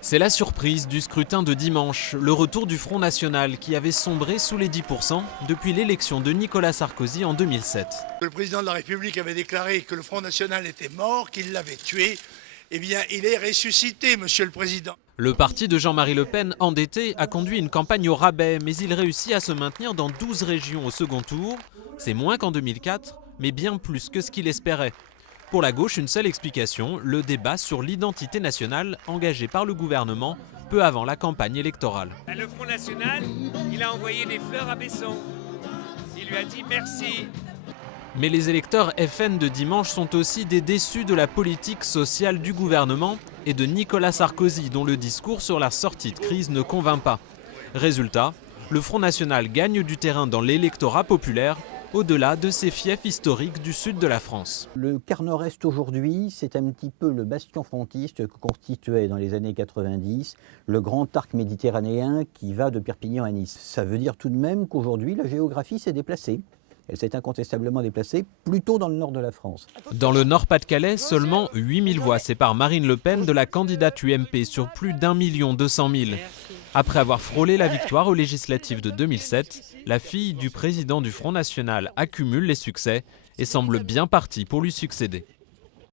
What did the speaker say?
C'est la surprise du scrutin de dimanche, le retour du Front National qui avait sombré sous les 10% depuis l'élection de Nicolas Sarkozy en 2007. Le président de la République avait déclaré que le Front National était mort, qu'il l'avait tué. Eh bien, il est ressuscité, monsieur le président. Le parti de Jean-Marie Le Pen, endetté, a conduit une campagne au rabais, mais il réussit à se maintenir dans 12 régions au second tour. C'est moins qu'en 2004, mais bien plus que ce qu'il espérait. Pour la gauche, une seule explication, le débat sur l'identité nationale engagé par le gouvernement peu avant la campagne électorale. Le Front National, il a envoyé des fleurs à Besson. Il lui a dit merci. Mais les électeurs FN de dimanche sont aussi des déçus de la politique sociale du gouvernement et de Nicolas Sarkozy, dont le discours sur la sortie de crise ne convainc pas. Résultat, le Front National gagne du terrain dans l'électorat populaire, au-delà de ses fiefs historiques du sud de la France. Le quart nord-est aujourd'hui, c'est un petit peu le bastion frontiste que constituait dans les années 90 le grand arc méditerranéen qui va de Perpignan à Nice. Ça veut dire tout de même qu'aujourd'hui, la géographie s'est déplacée. Elle s'est incontestablement déplacée plutôt dans le nord de la France. Dans le Nord-Pas-de-Calais, seulement 8000 voix séparent Marine Le Pen de la candidate UMP sur plus d'1 200 000. Après avoir frôlé la victoire aux législatives de 2007, la fille du président du Front National accumule les succès et semble bien partie pour lui succéder.